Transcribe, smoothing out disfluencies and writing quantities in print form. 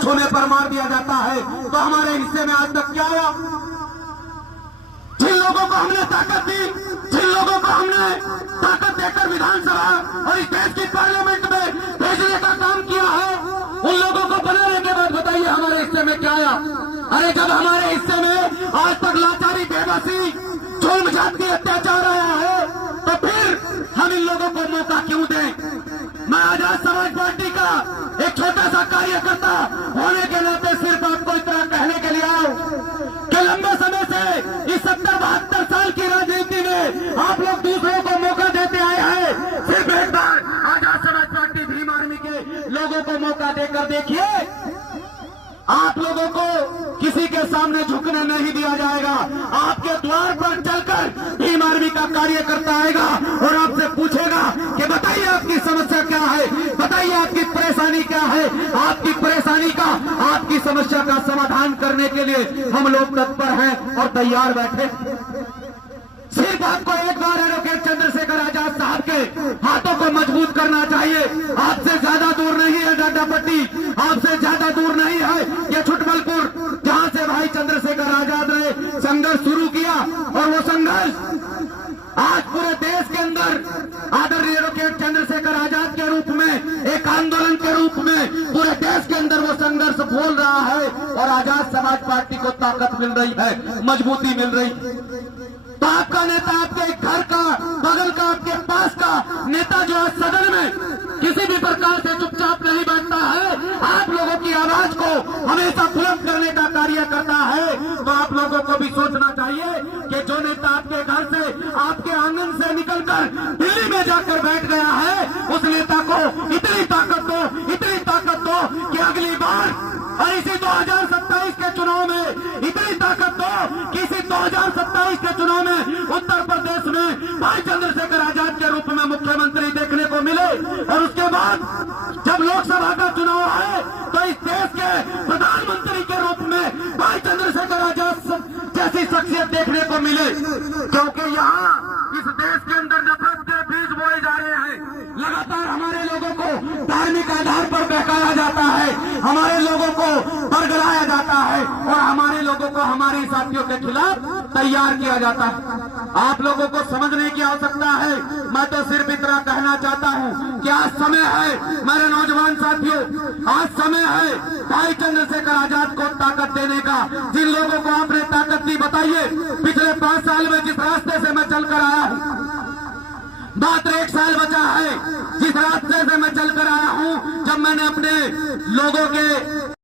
छूने पर मार दिया जाता है। तो हमारे हिस्से में आज तक क्या आया? जिन लोगों को हमने ताकत दी, जिन लोगों को हमने ताकत देकर विधानसभा और इस देश की पार्लियामेंट में भेजने का काम किया है, उन लोगों को बनाने के बाद बताइए हमारे हिस्से में क्या आया? अरे जब हमारे हिस्से में आज तक लाचारी, बेबसी, जुल्म, जाति, अत्याचार आया है, तो फिर हम इन लोगों को मौका क्यों दें? मैं आजाद समाज पार्टी का एक छोटा सा कार्यकर्ता होने के नाते सिर्फ आपको इतना कहने के लिए आया कि लंबे समय से इस 70-72 साल की राजनीति में आप लोग दूसरों को मौका देते आए हैं। सिर्फ एक बार आजाद समाज पार्टी भीम आर्मी के लोगों को मौका देकर देखिए, आप लोगों को किसी के सामने झुकने नहीं दिया जाएगा। आपके द्वार पर चलकर भीम आर्मी का कार्यकर्ता आएगा और आपसे पूछेगा कि बताइए आपकी समस्या क्या है, बताइए आपकी परेशानी क्या है। आपकी परेशानी का, आपकी समस्या का समाधान करने के लिए हम लोग तत्पर हैं और तैयार बैठे। सिर्फ आपको एक बार एडवोकेट चंद्रशेखर आजाद साहब के हाथों को मजबूत करना चाहिए। आपसे ज्यादा दूर नहीं है डाडापट्टी, आपसे ज्यादा दूर नहीं है ये छुटमलपुर, जहां से भाई चंद्रशेखर आजाद ने संघर्ष शुरू किया। और वो संघर्ष आज पूरे देश के अंदर आदरणीय एडवोकेट चंद्रशेखर आजाद के रूप में, एक आंदोलन के रूप में पूरे देश के अंदर वो संघर्ष बोल रहा है और आजाद समाज पार्टी को ताकत मिल रही है, मजबूती मिल रही है। तो आपका नेता आपके घर का, बगल का, आपके पास का नेता जो है सदन में किसी भी प्रकार से चुपचाप नहीं बैठता है, आप लोगों की आवाज को हमेशा बुलंद करने का कार्य करता है। तो आप लोगों को भी सोचना चाहिए कि जो नेता आपके घर से, आपके आंगन से निकलकर दिल्ली में जाकर बैठ गया है, उस नेता को इतनी ताकत दो, इतनी ताकत दो कि अगली बार और इसी 2027 के चुनाव में इतनी ताकत दो कि इसी 2027 के चुनाव में उत्तर प्रदेश में भाई चंद्रशेखर आजाद के रूप में मुख्यमंत्री देखने को मिले। और उसके बाद जब लोकसभा का चुनाव है तो इस देश के प्रधानमंत्री के रूप में भाई चंद्रशेखर आजाद जैसी शख्सियत देखने को मिले। क्योंकि यहाँ इस देश के अंदर नफरत के बीज बोए जा रहे हैं। लगातार हमारे लोगों को धार्मिक आधार पर बहकाया जाता है, हमारे लोगों को बरगलाया जाता है और हमारे लोगों को हमारे साथियों के खिलाफ तैयार किया जाता है। आप लोगों को समझने की आवश्यकता है। मैं तो सिर्फ इतना कहना चाहता हूँ कि आज समय है मेरे नौजवान साथियों, आज समय है भाई चंद्रशेखर आजाद को ताकत देने का। जिन लोगों को आपने ताकत दी, बताइए पिछले 5 साल में जिस रास्ते से मैं चलकर आया हूँ, मात्र 1 साल बचा है जिस रास्ते से मैं चलकर आया हूं, जब मैंने अपने लोगों के